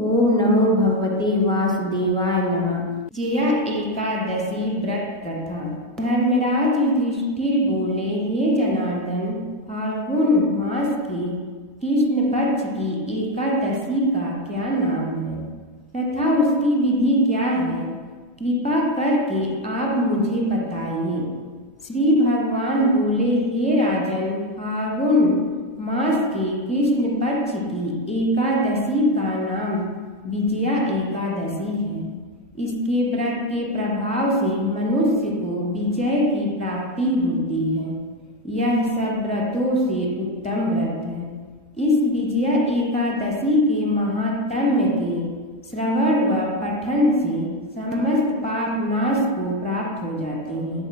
ओम नमो भगवते वासुदेवाय नमः। विजया एकादशी व्रत कथा। धर्मराज युधिष्ठिर बोले, हे जनार्दन, फाल्गुन मास के कृष्ण पक्ष की एकादशी का क्या नाम है तथा उसकी विधि क्या है? कृपा करके आप मुझे बताइए। श्री भगवान बोले, हे राजन, फाल्गुन मास के कृष्ण पक्ष की एकादशी का नाम विजया एकादशी है। इसके व्रत के प्रभाव से मनुष्य को विजय की प्राप्ति होती है। यह सब व्रतों से उत्तम व्रत है। इस विजया एकादशी के महात्म्य के श्रवण व पठन से समस्त पाप नाश को प्राप्त हो जाते हैं।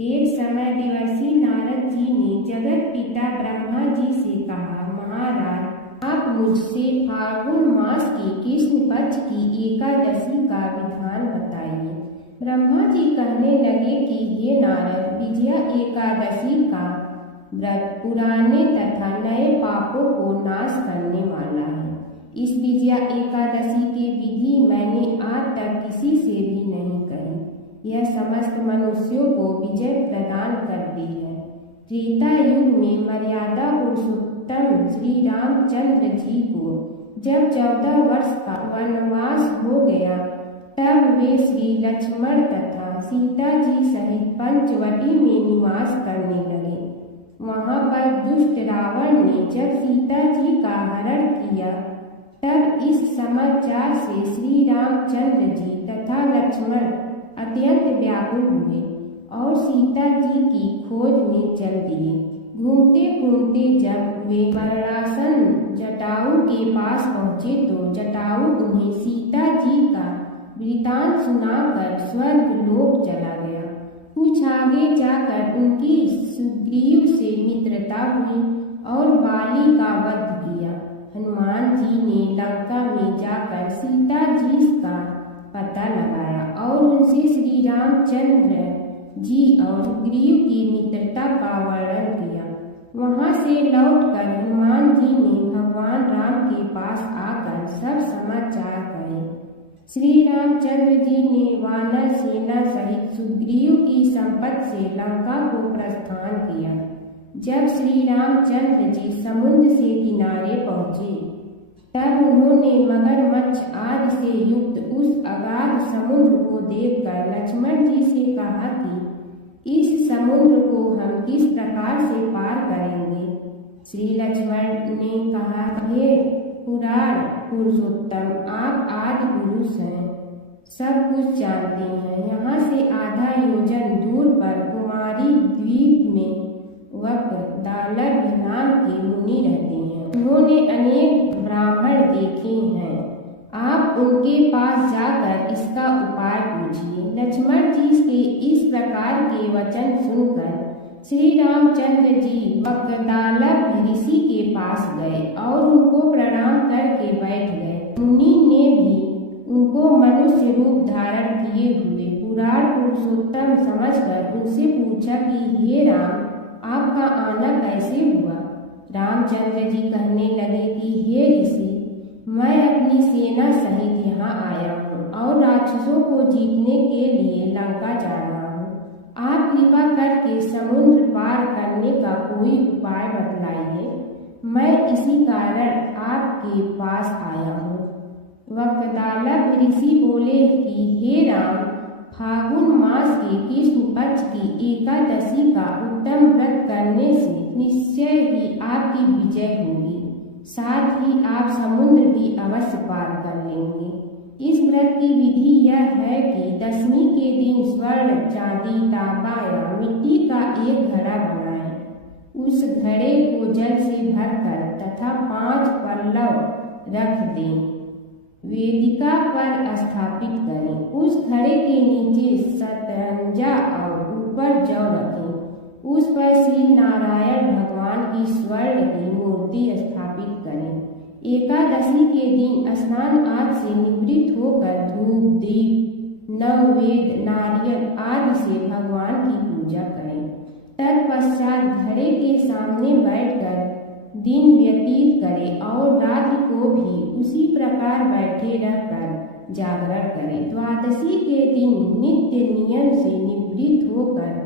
एक समय देवर्षि नारद जी ने जगत पिता ब्रह्मा जी से कहा, महाराज, आप मुझसे फाल्गुन मास की कृष्ण पक्ष की एकादशी का विधान बताइए। ब्रह्मा जी कहने लगे कि हे नारद, विजया एकादशी का व्रत पुराने तथा नए पापों को नाश करने वाला है। इस विजया एकादशी की विधि मैंने आज तक किसी से भी नहीं कही। यह समस्त मनुष्यों को विजय प्रदान करती है। त्रेता युग में मर्यादा पुरुषोत्तम श्री रामचंद्र जी को जब 14 वर्ष का वनवास हो गया, तब वे श्री लक्ष्मण तथा सीता जी सहित पंचवटी में निवास करने लगे। वहां पर दुष्ट रावण ने जब सीता जी का हरण किया, तब इस समाचार से श्री रामचंद्र जी तथा लक्ष्मण अत्यंत व्याकुल हुए और सीता जी की खोज में चल दिए। घूमते घूमते जब वे मरणासन जटायु के पास पहुँचे तो जटायु उन्हें सीता जी का वृतांत सुनाकर स्वर्ग लोक चला गया। कुछ आगे जाकर उनकी सुग्रीव से मित्रता हुई और बाली का वध किया। हनुमान जी ने लंका में जाकर सीता जी का पता लगाया और उनसे श्री रामचंद्र जी और सुग्रीव की मित्रता का वर्णन किया। वहां से लौटकर हनुमान जी ने भगवान राम के पास आकर सब समाचार कहे। श्री रामचंद्र जी ने वानर सेना सहित सुग्रीव की संपत्ति से लंका को प्रस्थान किया। जब श्री रामचंद्र जी समुद्र से किनारे पहुँचे, तब उन्होंने मगरमच्छ आदि से युक्त उस अगाध समुद्र को देखकर लक्ष्मण जी से कहा कि इस समुद्र को हम किस प्रकार से पार करेंगे। श्री लक्ष्मण ने कहा, हे पुराण पुरुषोत्तम, आप आदि पुरुष हैं, सब कुछ जानते हैं। यहाँ से आधा योजन दूर पर कुमारी द्वीप में वक्रदालभ नाम के मुनि रहते हैं। उन्होंने अनेक ब्राह्मण देखे हैं। आप उनके पास जाकर इसका उपाय पूछिए। लक्ष्मण जी के इस प्रकार के वचन सुनकर श्री रामचंद्र जी वक्रदालभ ऋषि के पास गए और उनको प्रणाम करके बैठ गए। मुनि ने भी उनको मनुष्य रूप धारण किए हुए पुराण पुरुषोत्तम समझकर उनसे पूछा कि हे राम, आपका आना कैसे हुआ? रामचंद्र जी कहने लगे कि हे ऋषि, मैं अपनी सेना सहित यहाँ आया हूँ और राक्षसों को जीतने के लिए लंका जा रहा हूँ। आप कृपा करके समुद्र पार करने का कोई उपाय बतलाइए। मैं इसी कारण आपके पास आया हूँ। वक्रदालभ ऋषि बोले कि हे राम, फाल्गुन मास के कृष्ण पक्ष की एकादशी का उत्तम व्रत करने से निश्चय ही आपकी विजय होगी। साथ ही आप समुद्र भी अवश्य पार कर लेंगे। इस व्रत की विधि यह है कि दशमी के दिन स्वर्ण, चांदी, तांबा या मिट्टी का एक घड़ा बनाएं। उस घड़े को जल से भरकर तथा 5 पल्लव रख दें। वेदिका पर स्थापित करें। उस घड़े के नीचे शतरंजा और ऊपर जौ रखें। उस पर श्री नारायण भगवान की स्वर्ण की मूर्ति स्थापित करें। एकादशी के दिन स्नान आदि से निवृत्त होकर धूप, दीप, नववेद, नारियल आदि से भगवान की पूजा करें। तत्पश्चात घड़े के सामने बैठकर दिन व्यतीत करे और रात को भी उसी प्रकार बैठे रहकर जागरण करे। द्वादशी के दिन नित्य नियम से निवृत्त होकर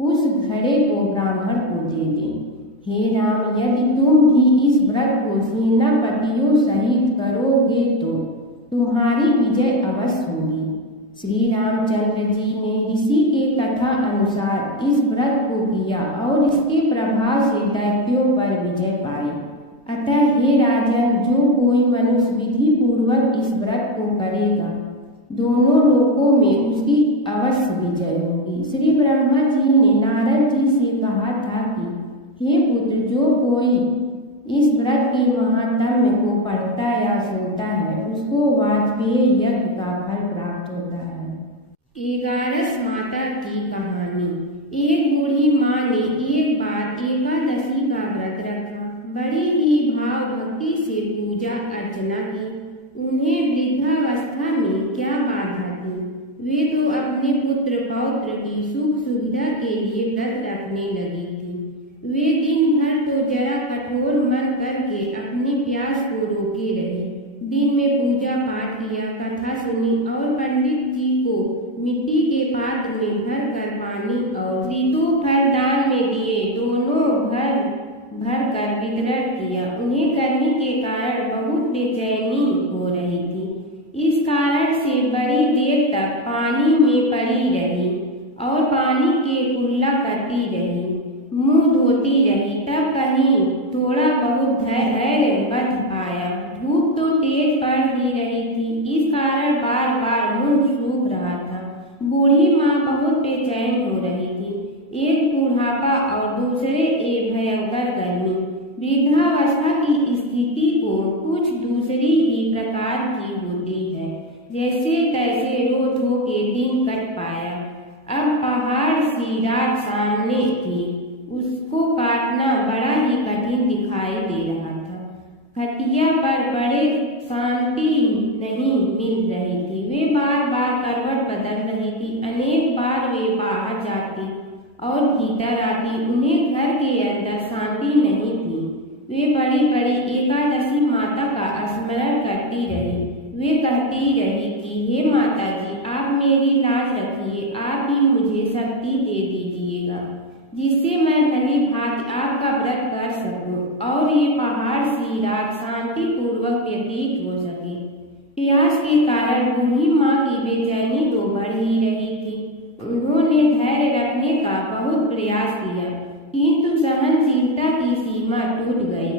उस घड़े को ब्राह्मण को दे दें। हे राम, यदि तुम भी इस व्रत को सेनापतियों सहित करोगे तो तुम्हारी विजय अवश्य होगी। श्री रामचंद्र जी ने ऋषि के कथा अनुसार इस व्रत को किया और इसके प्रभाव से दैत्यों पर विजय पाई। अतः हे राजन, जो कोई मनुष्य विधि पूर्वक इस व्रत को करेगा, दोनों लोकों में उसकी अवश्य विजय होगी। श्री ब्रह्मा जी ने नारद जी से कहा था कि हे पुत्र, जो कोई इस व्रत के महात्म्य को पढ़ता या सुनता है, उसको वाजपेयी यज्ञ का फल प्राप्त होता है। 11 माता की कहानी। एक बूढ़ी माँ ने एक बार एकादशी का व्रत रखा। बड़ी ही भाव भक्ति से पूजा अर्चना की। उन्हें वृद्धावस्था में क्या बाधा थी? वे तो अपने पुत्र पौत्र की सुख सुविधा के लिए व्रत रखने लगी थी। वे दिन भर तो जरा कठोर मन करके अपनी प्यास को रोके रहे। दिन में पूजा पाठ किया, कथा सुनी और पंडित जी को मिट्टी के पात्र में भर कर पानी और ऋतु फल दान में दिए। दोनों भर कर वितरण किया। उन्हें गर्मी के कारण बहुत बेचैनी हो रही थी। इस कारण से बड़ी देर तक पानी में पड़ी रही और पानी के कुल्ला करती रही, मुंह धोती रही। तब कहीं थोड़ा बहुत धैर्य बच आया। धूप तो तेज पड़ ही रही थी, इस कारण बार बार मुंह सूख रहा था। बूढ़ी माँ बहुत बेचैन हो रही थी। एक बुढ़ापा और दूसरे एक भयंकर गर्मी। वृद्धावस्था की स्थिति को कुछ दूसरी ही प्रकार की होती है। जैसे तैसे रो धो के दिन कट पाया। अब पहाड़ सी रात सामने थी, उसको काटना बड़ा ही कठिन दिखाई दे रहा था। खटिया पर बड़े शांति नहीं मिल रही थी। वे बार बार करवट बदल रही थी। अनेक बार वे बाहर जाती और भीतर आती। उन्हें घर के अंदर शांति नहीं थी। वे बड़ी बड़ी एकादशी माता का स्मरण करती रही। वे कहती रही कि हे माता जी, आप मेरी लाज रखिए, आप ही मुझे शक्ति दे दीजिएगा, जिससे मैं भली भांति आपका व्रत कर सकूं और ये पहाड़ सी रात शांति पूर्वक व्यतीत हो सके। प्यास के कारण बूढ़ी माँ की बेचैनी तो बढ़ ही रही थी। उन्होंने धैर्य रखने का बहुत प्रयास किया, किंतु सहनशीलता की सीमा टूट गई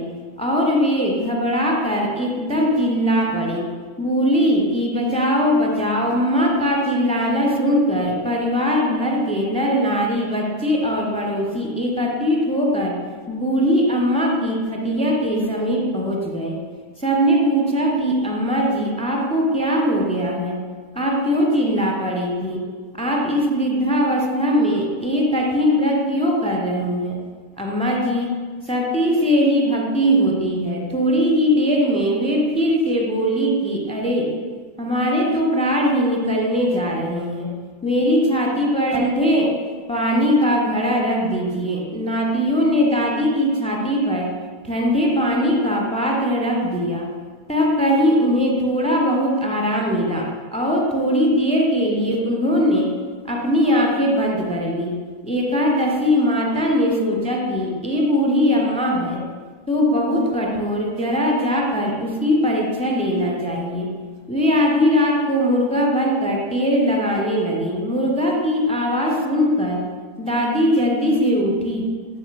और वे घबराकर एकदम चिल्ला पड़ी। बोली कि बचाओ बचाओ। माँ का चिल्लाना सुनकर परिवार भर के नर नारी, बच्चे और पड़ोसी एकत्रित होकर बूढ़ी अम्मा की खटिया के समीप पहुंच गए। सबने पूछा कि अम्मा जी, आपको क्या हो गया है? आप क्यों चिल्ला पड़ी थी? आप इस वृद्धावस्था में एक कठिन व्रत क्यों कर रही हैं? अम्मा जी, शक्ति से ही भक्ति होती है। थोड़ी ही देर में वे फिर से बोली कि अरे, हमारे तो प्राण ही निकलने जा रहे हैं। मेरी छाती पर ठंडे पानी का घड़ा रख दीजिए। नातियों ने दादी की छाती पर ठंडे पानी का पात्र रख दिया। तब कहीं उन्हें थोड़ा बहुत आराम मिला और थोड़ी देर के लिए उन्होंने अपनी आंखें बंद कर ली। एकादशी माता ने सोचा कि ये बूढ़ी अम्मा है तो बहुत कठोर, जरा जाकर उसकी परीक्षा लेना चाहिए। वे आधी रात को मुर्गा बनकर टेर लगाने लगी। मुर्गा की आवाज सुनकर दादी जल्दी से उठी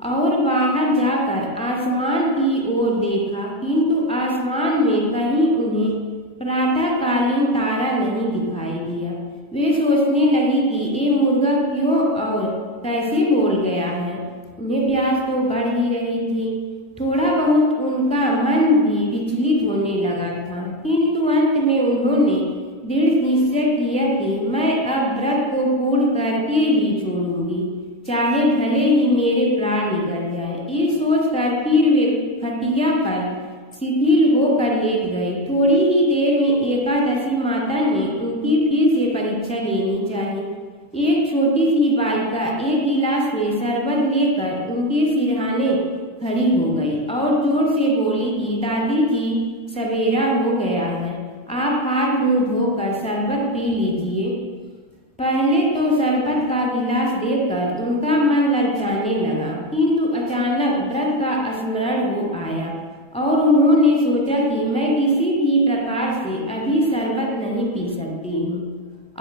और बाहर जाकर आसमान की ओर देखा, किंतु आसमान में कहीं उन्हें प्रातःकालीन तारा नहीं दिखाई दिया। वे सोचने लगी कि ये मुर्गा क्यों और कैसे बोल गया है। उन्हें प्यास तो बढ़ ही रही थी। थोड़ा बहुत उनका मन भी विचलित होने लगा था, किंतु अंत में उन्होंने दृढ़ निश्चय किया कि मैं अब व्रत को पूर्ण करके ही छोड़ूंगी, चाहे भले ही मेरे प्राण निकल जाए। ये सोचकर फिर वे खटिया पर शिथिल होकर लेट गए। थोड़ी ही देर में एकादशी माता ने उनकी फिर से परीक्षा लेनी चाहिए। एक छोटी सी बालिका एक गिलास में शरबत लेकर उनके सिरहाने खड़ी हो गई और जोर से बोली कि दादी जी सवेरा हो गया है, आप हाथ मुंह धोकर शरबत पी लीजिए। पहले तो शरबत का गिलास देखकर उनका मन ललचाने लगा, किंतु अचानक व्रत का स्मरण हो आया और उन्होंने सोचा कि मैं किसी भी प्रकार से अभी शरबत नहीं पी सकती हूँ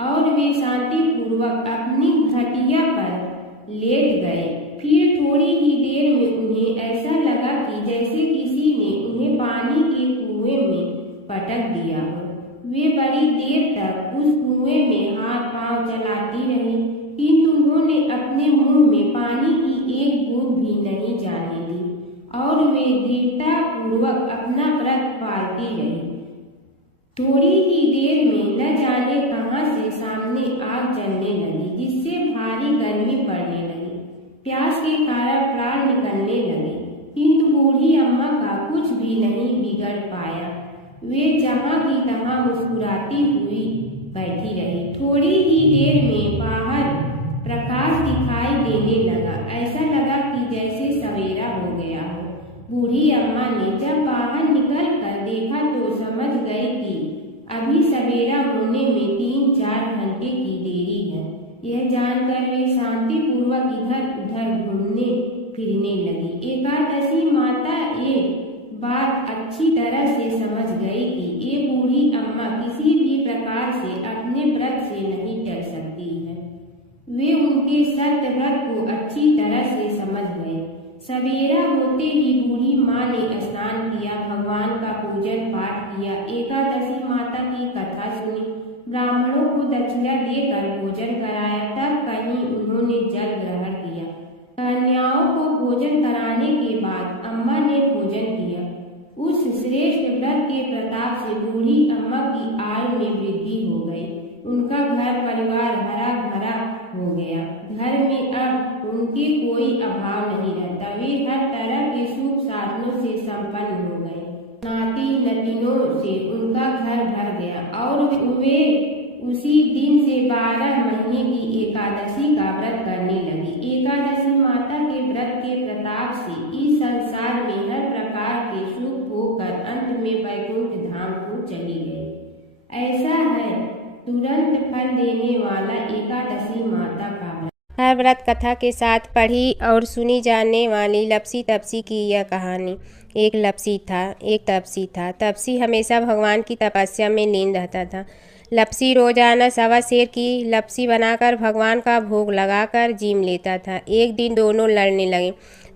और वे शांतिपूर्वक अपनी खटिया पर लेट गए। फिर थोड़ी ही देर में उन्हें ऐसा लगा कि जैसे किसी ने उन्हें पानी के कुएं में पटक दिया हो। वे बड़ी देर तक उस कुएं में हाथ पांव चलाती रही, किंतु उन्होंने अपने मुंह में पानी की एक बूंद भी नहीं जाने दी और वे दृढ़तापूर्वक अपना व्रत पालती रही। थोड़ी ही देर में न जाने कहां से सामने आग जलने लगी, जिससे भारी गर्मी पड़ने लगी। प्यास के कारण प्राण निकलने लगे, किंतु बूढ़ी अम्मा का कुछ भी नहीं बिगड़ पाया। वे जहां की तहां मुस्कुराती हुई बैठी रही। थोड़ी ही देर में बाहर प्रकाश दिखाई देने लगा, ऐसा लगा कि जैसे सवेरा हो गया हो। बूढ़ी अम्मा ने जब बाहर निकल कर देखा तो समझ गई कि अभी सवेरा होने में 3-4 घंटे की देरी है। यह जानकर वे शांतिपूर्वक इधर उधर घूमने फिरने लगी। एकादशी माता ये बात अच्छी तरह से समझ गई कि ये बूढ़ी अम्मा किसी भी प्रकार से अपने व्रत से नहीं टल सकती है। वे उनके सत्य व्रत को अच्छी तरह से समझ गए। सवेरा होते ही बूढ़ी माँ ने स्नान किया, भगवान का पूजन पाठ किया, एकादशी माता की कथा सुनी, ब्राह्मणों को दक्षिणा देकर भोजन कराया। तब कहीं उन्होंने जल ग्रहण किया। कन्याओं को भोजन कराने के बाद अम्मा ने भोजन किया। उस श्रेष्ठ व्रत के प्रताप से बूढ़ी अम्मा की आयु में वृद्धि हो गई। उनका घर परिवार हरा भरा हो गया। घर में अब उनके कोई अभाव नहीं रहता। वे हर तरह के सुख साधनों से संपन्न हो गए। नाती नतीनों से उनका घर भर गया और वे उसी दिन से 12 महीने की एकादशी का व्रत करने लगी। एकादशी माता के व्रत के प्रताप से इस संसार में हर प्रकार के सुख होकर अंत में वैकुंठ धाम को चली गई। ऐसा है तुरंत फल देने वाला एकादशी माता का व्रत। हर व्रत कथा के साथ पढ़ी और सुनी जाने वाली लपसी तपसी की यह कहानी। एक लपसी था, एक तपसी था। तपसी हमेशा भगवान की तपस्या में लीन रहता था। लपसी रोजाना 1.25 सेर की लपसी बनाकर भगवान का भोग लगाकर जीम लेता था। एक दिन दोनों लड़ने लगे।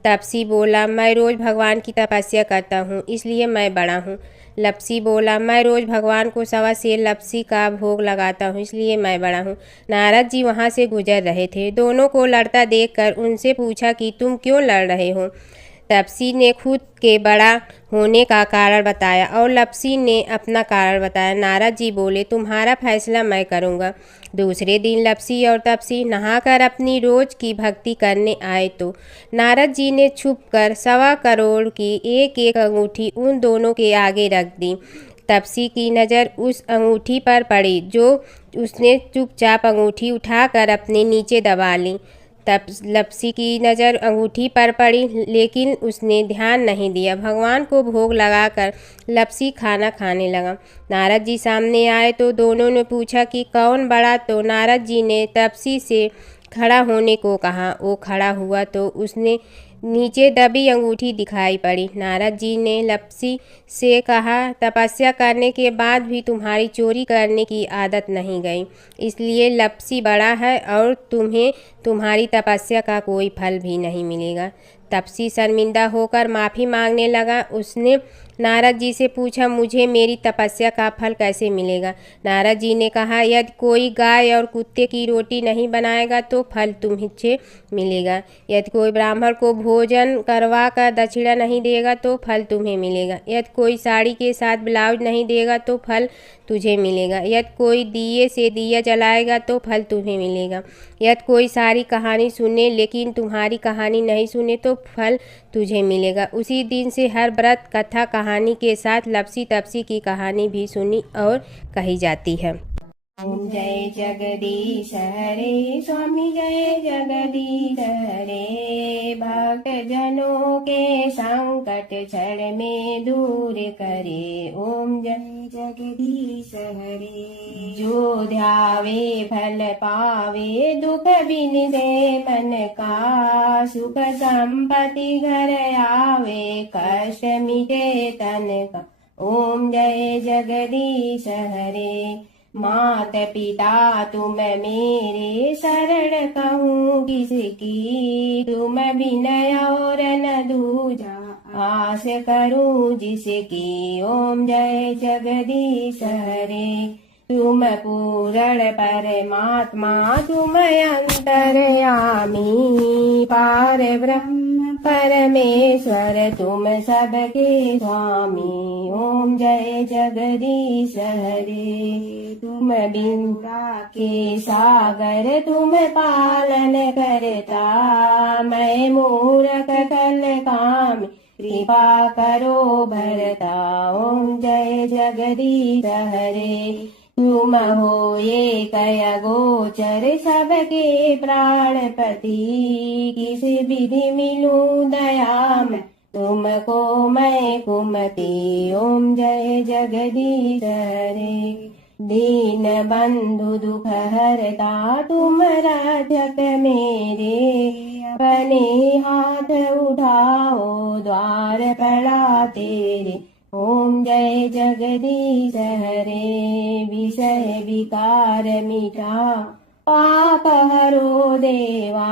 तपसी बोला, मैं रोज़ भगवान की तपस्या करता हूँ, इसलिए मैं बड़ा हूँ। लपसी बोला, मैं रोज़ भगवान को 1.25 सेर लपसी का भोग लगाता हूँ, इसलिए मैं बड़ा हूँ। नारद जी वहाँ से गुजर रहे थे। दोनों को लड़ता देखकर उनसे पूछा कि तुम क्यों लड़ रहे हो। तपसी ने खुद के बड़ा होने का कारण बताया और लपसी ने अपना कारण बताया। नारद जी बोले, तुम्हारा फैसला मैं करूँगा। दूसरे दिन लपसी और तपसी नहाकर अपनी रोज की भक्ति करने आए तो नारद जी ने छुपकर 1.25 करोड़ की एक अंगूठी उन दोनों के आगे रख दी। तपसी की नज़र उस अंगूठी पर पड़ी जो उसने चुपचाप अंगूठी उठाकर अपने नीचे दबा ली। तब लपसी की नज़र अंगूठी पर पड़ी, लेकिन उसने ध्यान नहीं दिया। भगवान को भोग लगाकर लपसी खाना खाने लगा। नारद जी सामने आए तो दोनों ने पूछा कि कौन बड़ा, तो नारद जी ने तपसी से खड़ा होने को कहा। वो खड़ा हुआ तो उसने नीचे दबी अंगूठी दिखाई पड़ी। नारद जी ने लपसी से कहा, तपस्या करने के बाद भी तुम्हारी चोरी करने की आदत नहीं गई, इसलिए लपसी बड़ा है और तुम्हें तुम्हारी तपस्या का कोई फल भी नहीं मिलेगा। तपसी शर्मिंदा होकर माफ़ी मांगने लगा। उसने नारद जी से पूछा, मुझे मेरी तपस्या का फल कैसे मिलेगा। नारद जी ने कहा, यदि कोई गाय और कुत्ते की रोटी नहीं बनाएगा तो फल तुम्हें मिलेगा। यदि कोई ब्राह्मण को भोजन करवा कर दक्षिणा नहीं देगा तो फल तुम्हें मिलेगा। यदि कोई साड़ी के साथ ब्लाउज नहीं देगा तो फल तुझे मिलेगा। यदि कोई दिए से दिया जलाएगा तो फल तुम्हें मिलेगा। यदि कोई सारी कहानी सुने लेकिन तुम्हारी कहानी नहीं सुने तो फल तुझे मिलेगा। उसी दिन से हर व्रत कथा कहानी के साथ लपसी तपसी की कहानी भी सुनी और कही जाती है। ओम जय जगदीश हरे स्वामी जय जगदीश हरे। भक्त जनों के संकट क्षण में दूर करे। ओम जय जगदीश हरे। जो ध्यावे फल पावे दुख बिन दे मन का। सुख संपत्ति घर आवे कष्ट मिटे तन का। ओम जय जगदीश हरे। मात पिता तुम मेरे शरण कहूँ किसकी। तुम बिनय और न दूजा आस करूँ जिसकी। ओम जय जगदीश हरे। तुम पूर्ण परमात्मा तुम अंतर्यामी। पार ब्रह्म परमेश्वर तुम सबके स्वामी। ओम जय जगदीश हरे। तुम बिंदा के सागर तुम पालन करता। मैं मूर्ख कल काम कृपा करो भरता। ओम जय जगदीश हरे। तुम हो ये कय गोचर सबके प्राणपति। किस विधि मिलूं दया में तुमको मैं कुमति। ओम जय जगदीश हरे। दीन बंधु दुख हरता तुम रक्षक मेरे। अपने हाथ उठाओ द्वार पड़ा तेरे। ओम जय जगदीश हरे। विषय विकार मिटा पाप हरो देवा।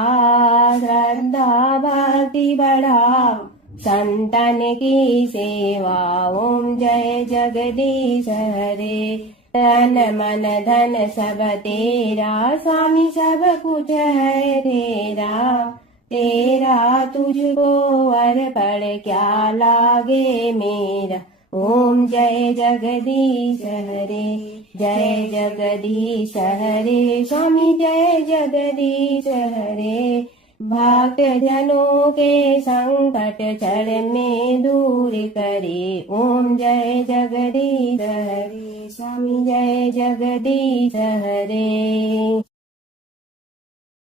श्रद्धा भक्ति बढ़ाओ संतन की सेवा। ओम जय जगदीश हरे। तन मन धन सब तेरा स्वामी सब कुछ है तेरा। तेरा तुझको अर्पण क्या लागे मेरा। ओम जय जगदीश हरे। जय जगदीश हरे स्वामी जय जगदीश हरे। भक्त जनों के संकट क्षण में दूर करे। ओम जय जगदीश हरे स्वामी जय जगदीश हरे।